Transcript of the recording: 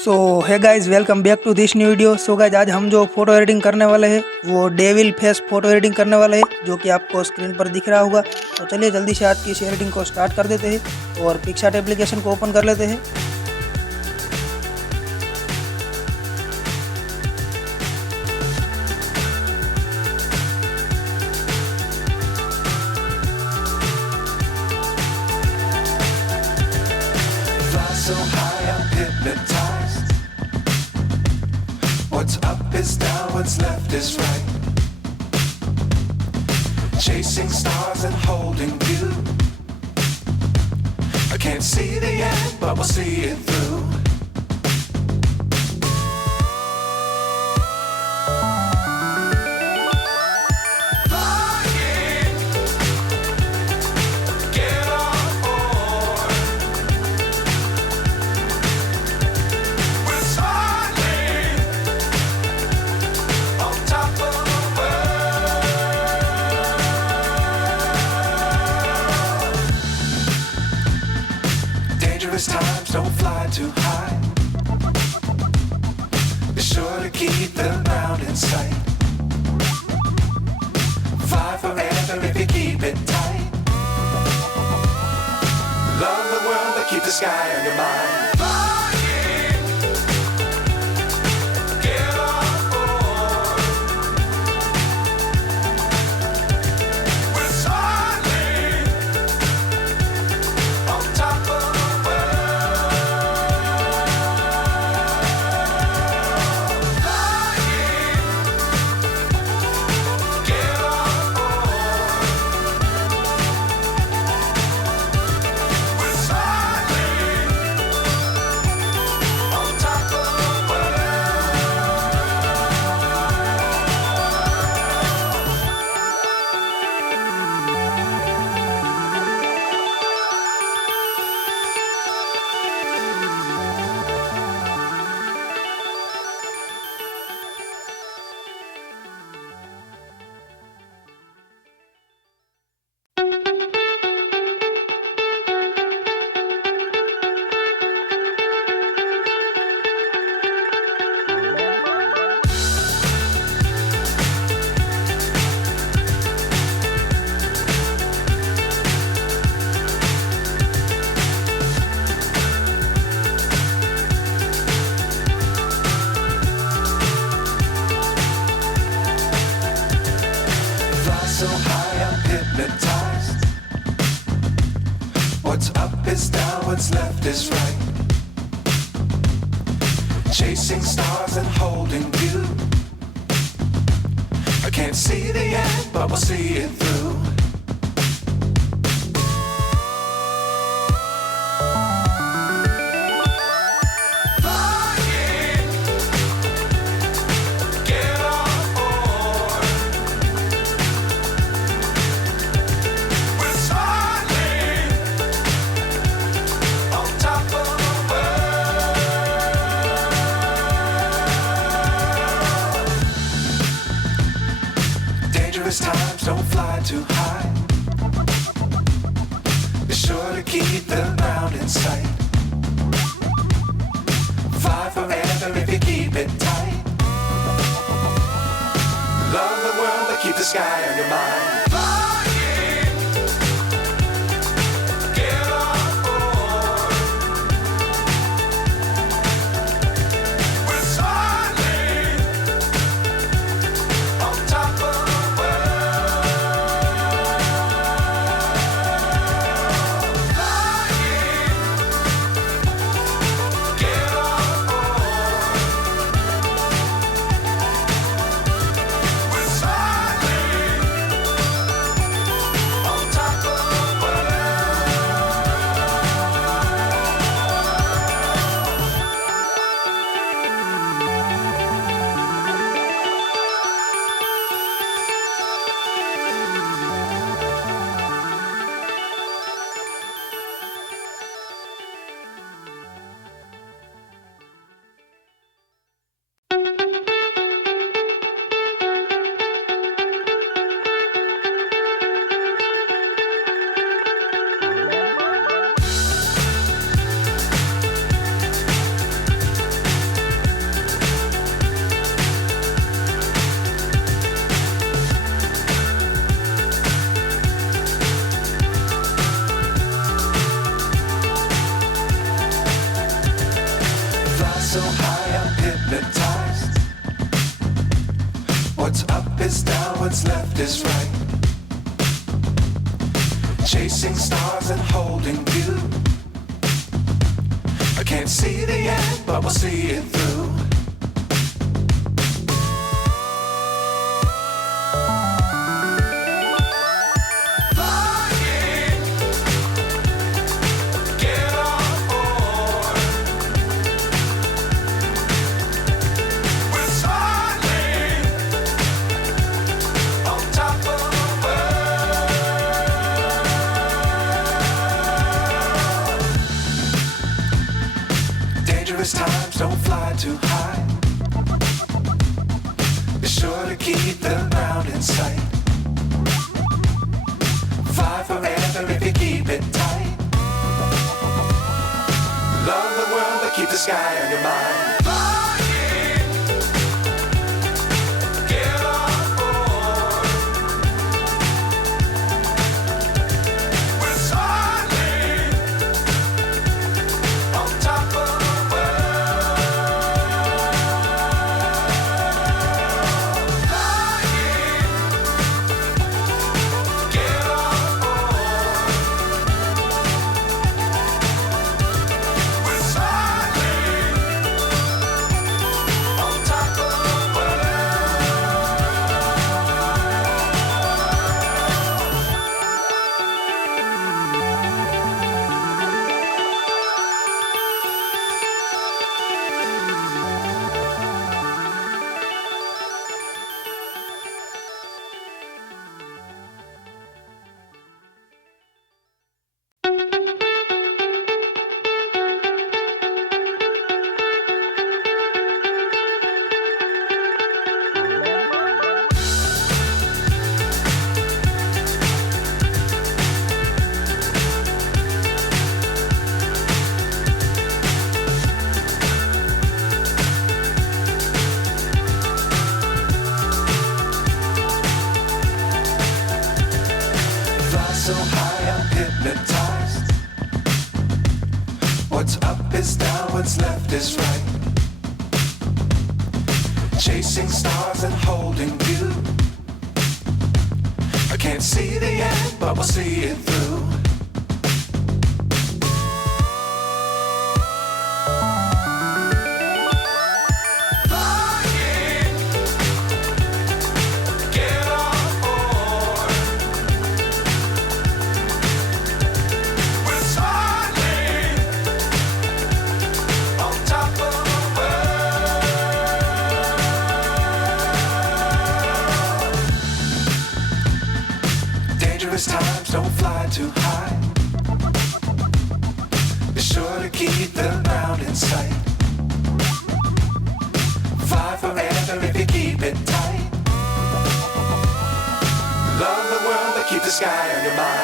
So hi guys, welcome back to this new video. So guys, आज हम जो photo editing करने वाले हैं वो डेविल फेस फोटो एडिटिंग करने वाले हैं, जो कि आपको स्क्रीन पर दिख रहा होगा। तो चलिए जल्दी से आज की इस एडिटिंग को स्टार्ट कर देते हैं और पिक्सार्ट एप्लीकेशन को ओपन कर लेते हैं। So high, I'm hypnotized. What's up is down, what's left is right. Chasing stars and holding you. I can't see the end, but we'll see it through. Dangerous times, don't fly too high. Be sure to keep the ground in sight. Fly forever if you keep it tight. Love the world, but keep the sky on your mind. So high, I'm hypnotized. What's up is down, what's left is right. Chasing stars and holding you. I can't see the end, but we'll see it through. Dangerous times, don't fly too high. Be sure to keep the ground in sight. Fly forever if you keep it tight. Love the world, but keep the sky on your mind. Fly so high, I'm hypnotized. What's up is down, what's left is right. Chasing stars and holding you. I can't see the end, but we'll see it through. Flying, get on board. We're smiling on top of the world. Dangerous times, don't fly too high. Be sure to keep the ground in sight. Fly forever if you keep it tight. Love the world, but keep the sky on your mind. Flying, get on board. We're smiling on top of the world. Flying, get on board. We're smiling on top of the world. Fly so high, I'm hypnotized. What's up is down, what's left is right. Chasing stars and holding you. I can't see the end, but we'll see it through. Flying, get on board. We're smiling on top of the world. Dangerous times, don't fly too high. Be sure to keep the ground in sight. Fly forever if you keep it tight. Love the world, but keep the sky on your mind.